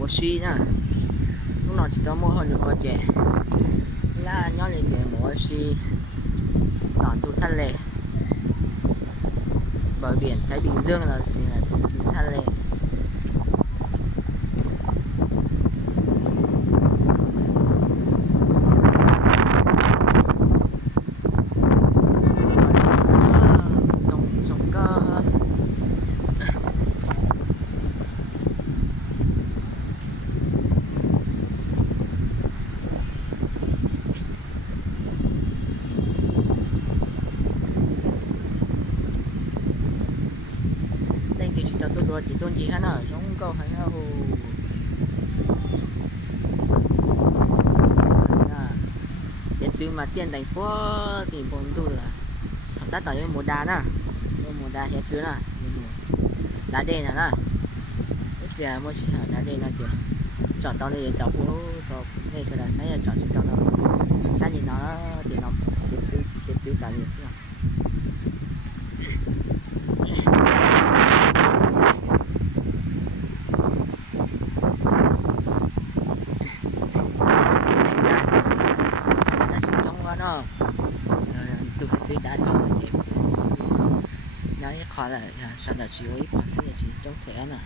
mua suy nha, lúc nào chỉ có mua hơn được trẻ là nhóm lên để mua suy đón thu thân lệ bờ biển Thái Bình Dương là gì là thu thân lệ. Tôi đùa chỉ tôn gì hết à, giống câu hay là hồ để chứ mà tiền thành phố thì bốn tu là thật tất tới một đá nè, một đá hết chứ nè, đá đen nè, cái kia mua chỉ đá đen nè kìa, chọn tao này chọn phố chọn này sẽ là sẽ chọn chúng tao nó, sáng thì nó thì nó hết chứ cả liền chứ. Tôi phải chơi đá cho mình đẹp. Nói khó là sao là chỉ có ít khoản sẽ là chỉ trong thẻ nè.